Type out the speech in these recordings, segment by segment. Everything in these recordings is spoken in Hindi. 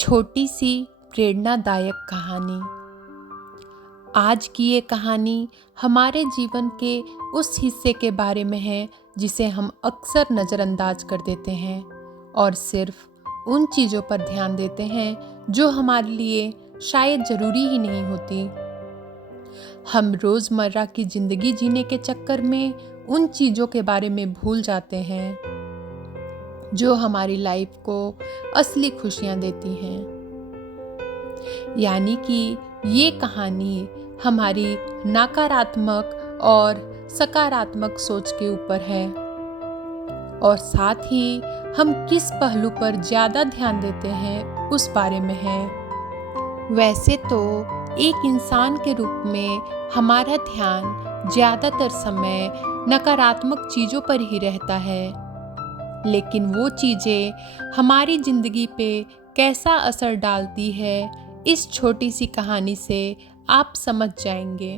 छोटी सी प्रेरणादायक कहानी। आज की ये कहानी हमारे जीवन के उस हिस्से के बारे में है जिसे हम अक्सर नज़रअंदाज कर देते हैं और सिर्फ उन चीज़ों पर ध्यान देते हैं जो हमारे लिए शायद ज़रूरी ही नहीं होती। हम रोज़मर्रा की ज़िंदगी जीने के चक्कर में उन चीज़ों के बारे में भूल जाते हैं जो हमारी लाइफ को असली खुशियाँ देती हैं। यानी कि ये कहानी हमारी नकारात्मक और सकारात्मक सोच के ऊपर है और साथ ही हम किस पहलू पर ज़्यादा ध्यान देते हैं उस बारे में है। वैसे तो एक इंसान के रूप में हमारा ध्यान ज़्यादातर समय नकारात्मक चीज़ों पर ही रहता है, लेकिन वो चीज़ें हमारी ज़िंदगी पे कैसा असर डालती है इस छोटी सी कहानी से आप समझ जाएंगे।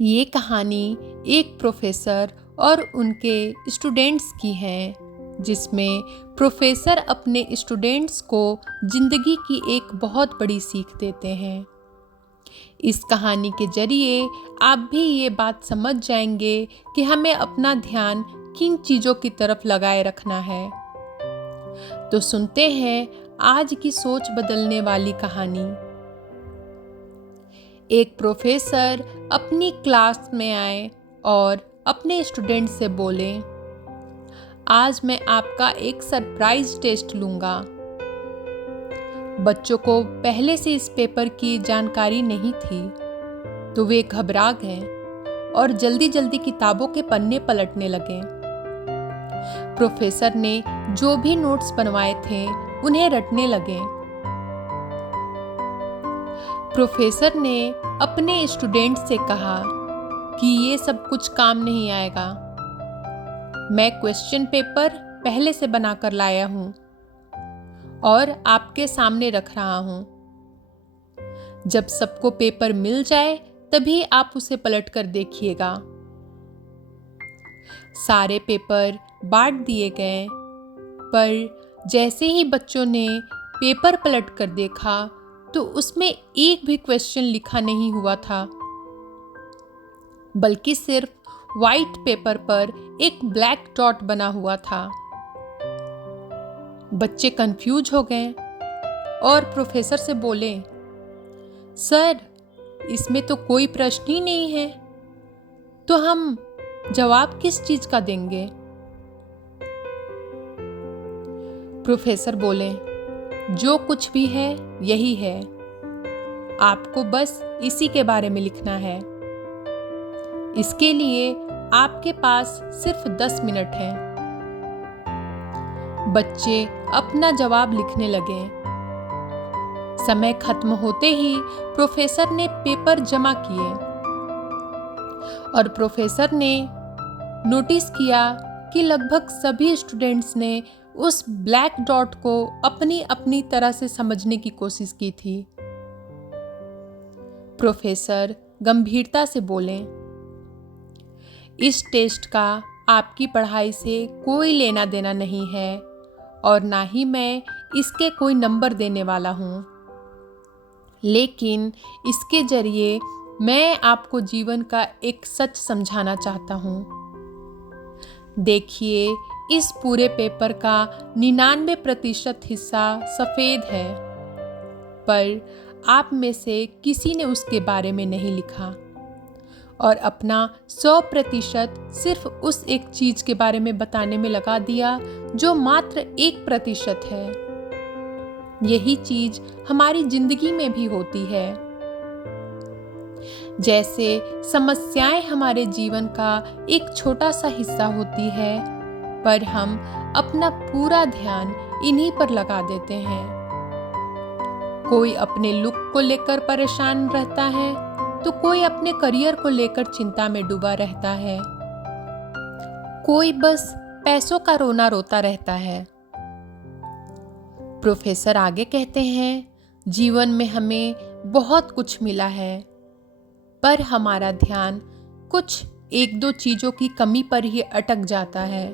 ये कहानी एक प्रोफेसर और उनके स्टूडेंट्स की है, जिसमें प्रोफेसर अपने स्टूडेंट्स को ज़िंदगी की एक बहुत बड़ी सीख देते हैं। इस कहानी के जरिए आप भी ये बात समझ जाएंगे कि हमें अपना ध्यान किन चीज़ों की तरफ लगाए रखना है। तो सुनते हैं आज की सोच बदलने वाली कहानी। एक प्रोफेसर अपनी क्लास में आए और अपने स्टूडेंट से बोले, आज मैं आपका एक सरप्राइज टेस्ट लूँगा। बच्चों को पहले से इस पेपर की जानकारी नहीं थी, तो वे घबरा गए और जल्दी जल्दी किताबों के पन्ने पलटने लगे। प्रोफेसर ने जो भी नोट्स बनवाए थे उन्हें रटने लगे। प्रोफेसर ने अपने स्टूडेंट से कहा कि ये सब कुछ काम नहीं आएगा। मैं क्वेश्चन पेपर पहले से बनाकर लाया हूँ और आपके सामने रख रहा हूँ। जब सबको पेपर मिल जाए तभी आप उसे पलट कर देखिएगा। सारे पेपर बांट दिए गए, पर जैसे ही बच्चों ने पेपर पलट कर देखा तो उसमें एक भी क्वेश्चन लिखा नहीं हुआ था, बल्कि सिर्फ वाइट पेपर पर एक ब्लैक डॉट बना हुआ था। बच्चे कंफ्यूज हो गए और प्रोफेसर से बोले, सर, इसमें तो कोई प्रश्न ही नहीं है, तो हम जवाब किस चीज का देंगे? प्रोफेसर बोले, जो कुछ भी है यही है, आपको बस इसी के बारे में लिखना है। इसके लिए आपके पास सिर्फ 10 मिनट हैं। बच्चे अपना जवाब लिखने लगे। समय खत्म होते ही प्रोफेसर ने पेपर जमा किए और प्रोफेसर ने नोटिस किया कि लगभग सभी स्टूडेंट्स ने उस ब्लैक डॉट को अपनी अपनी तरह से समझने की कोशिश की थी। प्रोफेसर गंभीरता से बोले, इस टेस्ट का आपकी पढ़ाई से कोई लेना देना नहीं है और ना ही मैं इसके कोई नंबर देने वाला हूँ, लेकिन इसके जरिए मैं आपको जीवन का एक सच समझाना चाहता हूँ। देखिए, इस पूरे पेपर का 99% हिस्सा सफ़ेद है, पर आप में से किसी ने उसके बारे में नहीं लिखा और अपना 100% सिर्फ उस एक चीज़ के बारे में बताने में लगा दिया जो मात्र 1% है। यही चीज़ हमारी ज़िंदगी में भी होती है। जैसे समस्याएं हमारे जीवन का एक छोटा सा हिस्सा होती है, पर हम अपना पूरा ध्यान इन्हीं पर लगा देते हैं। कोई अपने लुक को लेकर परेशान रहता है, तो कोई अपने करियर को लेकर चिंता में डूबा रहता है। कोई बस पैसों का रोना रोता रहता है। प्रोफेसर आगे कहते हैं, जीवन में हमें बहुत कुछ मिला है, पर हमारा ध्यान कुछ 1-2 चीज़ों की कमी पर ही अटक जाता है।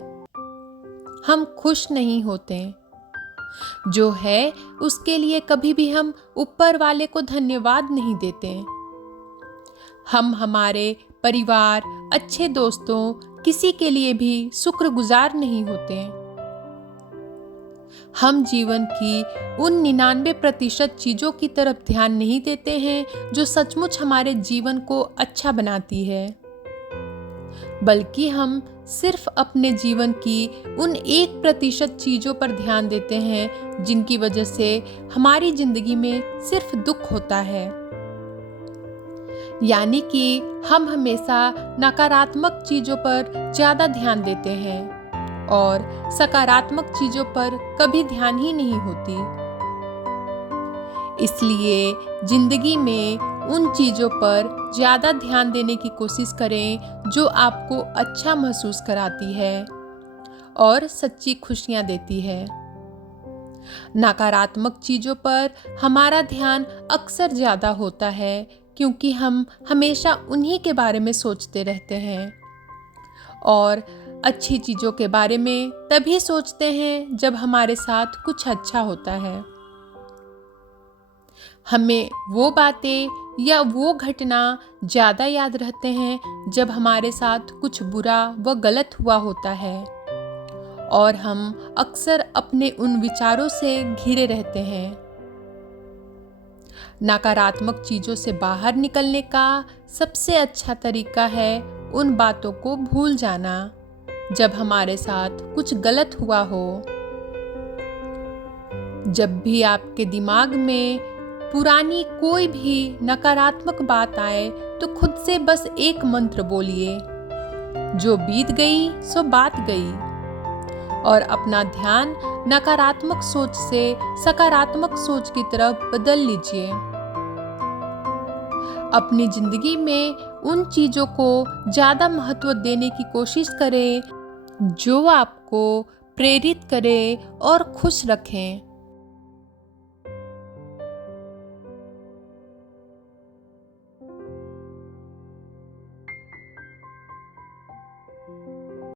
हम खुश नहीं होते, जो है उसके लिए कभी भी हम ऊपर वाले को धन्यवाद नहीं देते। हम हमारे परिवार, अच्छे दोस्तों, किसी के लिए भी शुक्रगुजार नहीं होते। हम जीवन की उन 99% चीज़ों की तरफ ध्यान नहीं देते हैं जो सचमुच हमारे जीवन को अच्छा बनाती है, बल्कि हम सिर्फ अपने जीवन की उन 1% चीज़ों पर ध्यान देते हैं जिनकी वजह से हमारी जिंदगी में सिर्फ दुख होता है। यानी कि हम हमेशा नकारात्मक चीज़ों पर ज़्यादा ध्यान देते हैं और सकारात्मक चीज़ों पर कभी ध्यान ही नहीं होती। इसलिए जिंदगी में उन चीज़ों पर ज़्यादा ध्यान देने की कोशिश करें जो आपको अच्छा महसूस कराती है और सच्ची खुशियाँ देती है। नकारात्मक चीज़ों पर हमारा ध्यान अक्सर ज़्यादा होता है क्योंकि हम हमेशा उन्हीं के बारे में सोचते रहते हैं और अच्छी चीज़ों के बारे में तभी सोचते हैं जब हमारे साथ कुछ अच्छा होता है। हमें वो बातें या वो घटना ज़्यादा याद रहते हैं जब हमारे साथ कुछ बुरा व गलत हुआ होता है और हम अक्सर अपने उन विचारों से घिरे रहते हैं। नकारात्मक चीज़ों से बाहर निकलने का सबसे अच्छा तरीका है उन बातों को भूल जाना जब हमारे साथ कुछ गलत हुआ हो। जब भी आपके दिमाग में पुरानी कोई भी नकारात्मक बात आए तो खुद से बस एक मंत्र बोलिए, जो बीत गई सो बात गई, और अपना ध्यान नकारात्मक सोच से सकारात्मक सोच की तरफ बदल लीजिए। अपनी जिंदगी में उन चीज़ों को ज़्यादा महत्व देने की कोशिश करें जो आपको प्रेरित करें और खुश रखें।